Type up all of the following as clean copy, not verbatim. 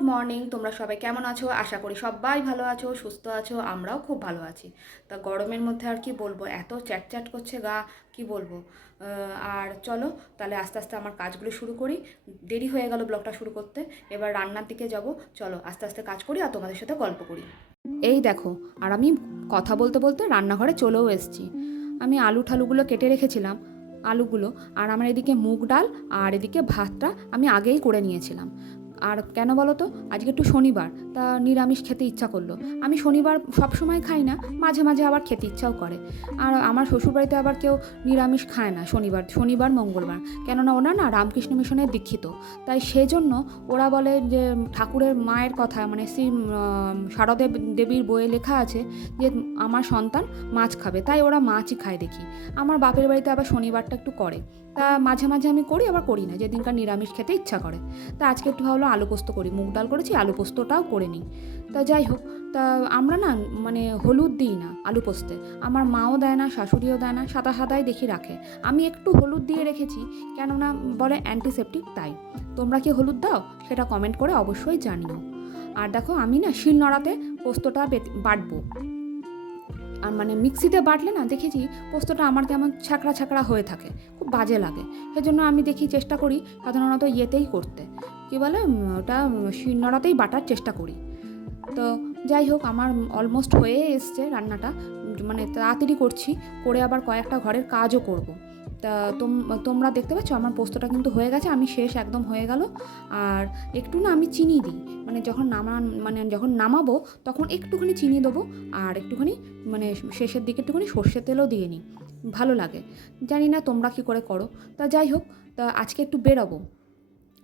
Good morning, তোমরা সবাই কেমন আছো? আশা করি সবাই ভালো আছো, সুস্থ আছো। আমরাও খুব ভালো আছি। তা গরমের মধ্যে আর কি বলবো, এত চ্যাট করছে গা, কি বলবো। আর চলো তাহলে আস্তে আস্তে আমার কাজগুলো শুরু করি। দেরি হয়ে গেল ব্লগটা শুরু করতে। এবার রান্নার দিকে যাব। চলো আস্তে আস্তে কাজ করি আর তোমাদের সাথে গল্প করি। এই দেখো, আর আমি কথা বলতে বলতে রান্নাঘরে চলেও এসেছি। আমি আলু ঠালুগুলো কেটে রেখেছিলাম, আলুগুলো। আর আমার এদিকে মুগ ডাল আর এদিকে ভাতটা আমি আগেই করে নিয়েছিলাম। আর কেন বলো তো, আজকে একটু শনিবার, তা নিরামিষ খেতে ইচ্ছা করলো। আমি শনিবার সব সময় খাই না, মাঝে মাঝে আবার খেতে ইচ্ছাও করে। আর আমার শ্বশুরবাড়িতে আবার কেউ নিরামিষ খায় না শনিবার শনিবার মঙ্গলবার, কেননা ওরা না রামকৃষ্ণ মিশনের দীক্ষিত। তাই সেজন্য ওরা বলে যে ঠাকুরের মায়ের কথা, মানে শ্রী শারদা দেবীর বইয়ে লেখা আছে যে আমার সন্তান মাছ খাবে, তাই ওরা মাছই খায় দেখি। আমার বাপের বাড়িতে আবার শনিবারটা একটু করে, তা মাঝে মাঝে আমি করি, আবার করি না, যেদিনকার নিরামিষ খেতে ইচ্ছা করে। তা আজকে একটু ভাবলো আলু পোস্ত করি, মুগ ডাল করেছি, আলু পোস্তটাও করে নিই। তা যাই হোক, তা আমরা না মানে হলুদ দিই না আলু পোস্তে। আমার মাও দেয় না, শাশুড়িও দেয় না, সাদা সাদাই দেখি রাখে। আমি একটু হলুদ দিয়ে রেখেছি, কেননা বলে অ্যান্টিসেপটিক, তাই। তোমরা কি হলুদ দাও সেটা কমেন্ট করে অবশ্যই জানিও। আর দেখো, আমি না শিলনোড়াতে পোস্তটা বাটবো। আর মানে মিক্সিতে বাটলে না দেখেছি পোস্তটা আমার কেমন ছ্যাঁকড়া ছ্যাঁকড়া হয়ে থাকে, খুব বাজে লাগে। সেজন্য আমি দেখি চেষ্টা করি সাধারণত ইয়েতেই করতে, কী বলে ওটা শিলনোড়াতেই বাটার চেষ্টা করি। তো যাই হোক, আমার অলমোস্ট হয়ে এসছে রান্নাটা, মানে তাড়াতাড়ি করছি, করে আবার কয়েকটা ঘরের কাজও করব। তা তোমরা দেখতে পাচ্ছ আমার পোস্তটা কিন্তু হয়ে গেছে, আমি শেষ একদম হয়ে গেল। আর একটু না আমি চিনি দিই, মানে যখন নামাবো তখন একটুখানি চিনি দেবো। আর একটুখানি মানে শেষের দিকে একটুখানি সর্ষের তেলও দিয়ে নিই, ভালো লাগে। জানি না তোমরা কী করে করো। তা যাই হোক, তা আজকে একটু বেরোবো।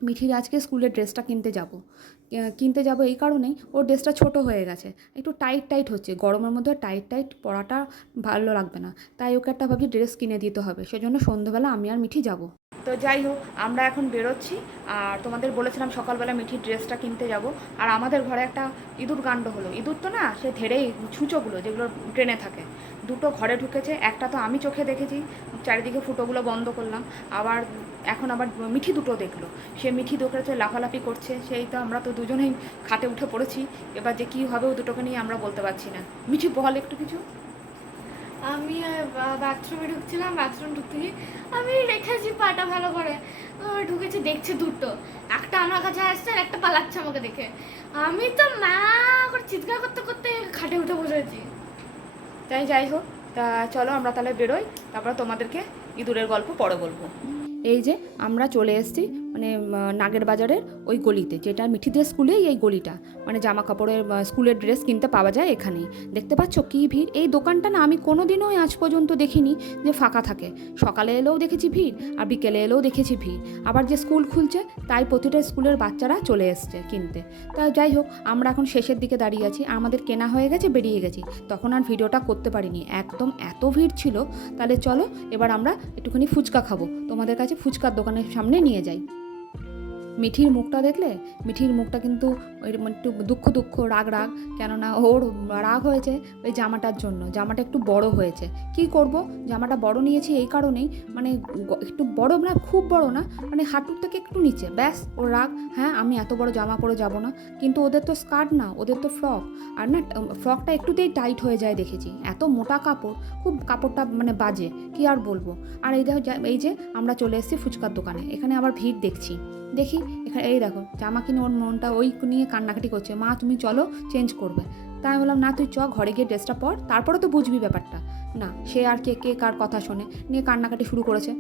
মিঠির আজকে স্কুলের ড্রেসটা কিনতে যাব এই কারণেই, ওর ড্রেসটা ছোট হয়ে গেছে, একটু টাইট টাইট হচ্ছে, গরমের মধ্যে টাইট টাইট পরাটা ভালো লাগবে না। তাই ওকে একটা ভাবছি ড্রেস কিনে দিতে হবে, সেজন্য সন্ধ্যেবেলা আমি আর মিঠি যাব। তো যাই হোক, আমরা এখন বেরোচ্ছি। আর তোমাদের বলেছিলাম সকালবেলা মিঠির ড্রেসটা কিনতে যাব। আর আমাদের ঘরে একটা ইঁদুর কাণ্ড হলো। ইঁদুর তো না, সে ধেড়েই ছুঁচোগুলো যেগুলো ট্রেনে থাকে, দুটো ঘরে ঢুকেছে। একটা তো আমি চোখে দেখেছি, চারিদিকে ফুটোগুলো বন্ধ করলাম। আবার এখন আবার মিঠি দুটো দেখলো, সে মিঠি দেখেছে লাফালাফি করছে, সেই তো আমরা তো দুজনেই খাটে উঠে পড়েছি। এবার যে কী হবে ও দুটোকে নিয়ে আমরা বলতে পারছি না। মিঠি বল একটু কিছু। আমি বাথরুমে ঢুকছিলাম, বাথরুম ঢুকতে গিয়ে আমি রেখেছি পাটা ভালো করে, ঢুকেছি, দেখছে দুটো, একটা আমার কাছে আসছে আর একটা পালাচ্ছে আমাকে দেখে। আমি তো মা করে চিৎকার করতে করতে খাটে উঠে বসেছি। তাই যাই হোক, তা চলো আমরা তাহলে বেরোই, তারপর তোমাদেরকে ইঁদুরের গল্প পরে বলবো। এই যে আমরা চলে এসেছি, মানে নাগের বাজারের ওই গলিতে, যেটা মিঠিদের স্কুলেই এই গলিটা, মানে জামা কাপড়ের স্কুলের ড্রেস কিনতে পাওয়া যায় এখানেই। দেখতে পাচ্ছ কী ভিড়! এই দোকানটা না আমি কোনো দিনও আজ পর্যন্ত দেখিনি যে ফাঁকা থাকে। সকালে এলেও দেখেছি ভিড়, আর বিকেলে এলেও দেখেছি ভিড়। আবার যে স্কুল খুলছে তাই প্রতিটা স্কুলের বাচ্চারা চলে এসছে কিনতে। তা যাই হোক, আমরা এখন শেষের দিকে দাঁড়িয়ে আছি, আমাদের কেনা হয়ে গেছে, বেরিয়ে গেছি। তখন আর ভিডিওটা করতে পারিনি, একদম এত ভিড় ছিল। তাহলে চলো এবার আমরা একটুখানি ফুচকা খাবো, তোমাদের কাছে ফুচকার দোকানের সামনে নিয়ে যাই। মিঠির মুখটা দেখলে, মিঠির মুখটা কিন্তু একটু দুঃখ দুঃখ, রাগ রাগ, কেননা ওর রাগ হয়েছে ওই জামাটার জন্য। জামাটা একটু বড় হয়েছে, কি করব, জামাটা বড় নিয়েছি এই কারণেই, মানে একটু বড় না, খুব বড় না, মানে হাঁটুর থেকে একটু নিচে, ব্যাস ওর রাগ। হ্যাঁ, আমি এত বড় জামা পরে যাব না, কিন্তু ওদের তো স্কার্ট না, ওদের তো ফ্রক। আর না, ফ্রকটা একটুতেই টাইট হয়ে যায় দেখেছি, এত মোটা কাপড়, খুব কাপড়টা মানে বাজে, কি আর বলবো। আর এই যে আমরা চলে এসেছি ফুচকার দোকানে, এখানে আবার ভিড় দেখছি। দেখি এখানে, এই দেখো জামা কিনে ওর মনটা ওই নিয়ে কান্নাকাটি করছে, মা তুমি চলো চেঞ্জ করবে। তাই আমি বললাম না, তুই ঘরে গিয়ে ড্রেসটা পর, তারপরে তো বুঝবি ব্যাপারটা। না, সে আর কে কে কার কথা শোনে, নিয়ে কান্নাকাটি শুরু করেছে।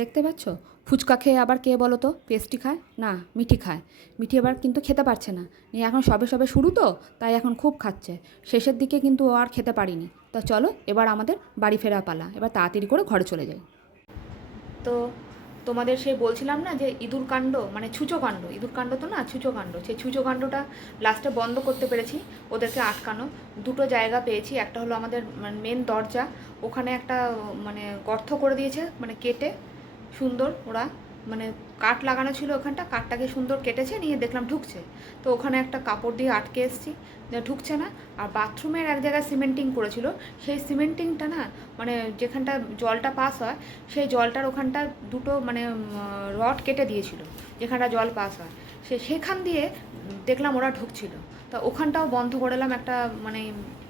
দেখতে পাচ্ছ, ফুচকা খেয়ে আবার কে বলো তো পেস্টি খায় না, মিঠি খায়। মিঠি আবার কিন্তু খেতে পারছে না, নিয়ে এখন সবে সবে শুরু তো, তাই এখন খুব খাচ্ছে। শেষের দিকে কিন্তু ও আর খেতে পারিনি। তা চলো এবার আমাদের বাড়ি ফেরা পালা, এবার তাড়াতাড়ি করে ঘরে চলে যাই। তো তোমাদের সেই বলছিলাম না যে ইঁদুর কাণ্ড, মানে ছুঁচোকাণ্ড, ইঁদুর কাণ্ড তো না, ছুঁচোকাণ্ড, সেই ছুঁচোকাণ্ডটা লাস্টে বন্ধ করতে পেরেছি। ওদেরকে আটকানো দুটো জায়গা পেয়েছি। একটা হলো আমাদের মেন দরজা, ওখানে একটা মানে গর্ত করে দিয়েছে, মানে কেটে সুন্দর ওরা, মানে কাঠ লাগানো ছিল ওখানটা, কাঠটাকে সুন্দর কেটেছে, নিয়ে দেখলাম ঢুকছে। তো ওখানে একটা কাপড় দিয়ে আটকে এসেছি, ঢুকছে না। আর বাথরুমের এক জায়গায় সিমেন্টিং করেছিল, সেই সিমেন্টিংটা না, মানে যেখানটা জলটা পাস হয় সেই জলটার ওখানটা দুটো মানে রড কেটে দিয়েছিল, যেখানটা জল পাস হয় সেখান দিয়ে দেখলাম ওরা ঢুকছিল। তা ওখানটাও বন্ধ করলাম, একটা মানে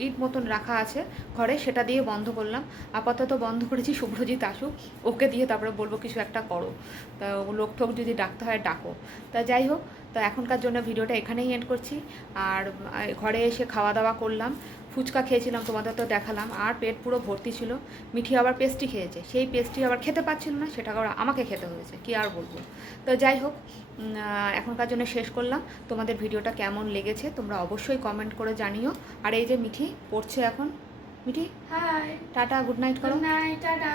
ইট মতন রাখা আছে ঘরে, সেটা দিয়ে বন্ধ করলাম। আপাতত বন্ধ করেছি, শুভ্রজিৎ আসুক, ওকে দিয়ে তারপরে বলবো কিছু একটা করো। তা লোক ঠোক যদি ডাকতে হয় ডাকো। তা যাই হোক, তো এখনকার জন্য ভিডিওটা এখানেই এন্ড করছি। আর ঘরে এসে খাওয়া দাওয়া করলাম, ফুচকা খেয়েছিলাম, তোমাদের তো দেখালাম, আর পেট পুরো ভর্তি ছিল। মিঠি আবার পেস্ট্রি খেয়েছে, সেই পেস্ট্রি আবার খেতে পারছিল না, সেটা আবার আমাকে খেতে হয়েছে, কি আর বলবো। তো যাই হোক, এখনকার জন্য শেষ করলাম। তোমাদের ভিডিওটা কেমন লেগেছে তোমরা অবশ্যই কমেন্ট করে জানিও। আর এই যে মিঠি পড়ছে এখন, Mithi hi, tata, good night করো। Good night, tata.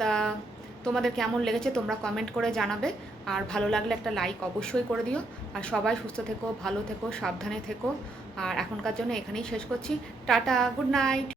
তা তোমাদের কেমন লেগেছে তোমরা কমেন্ট করে জানাবে। আর ভালো লাগলে একটা লাইক অবশ্যই করে দিও। আর সবাই সুস্থ থেকো, ভালো থেকো, সাবধানে থেকো। আর এখনকার জন্য এখানেই শেষ করছি। Tata, good night.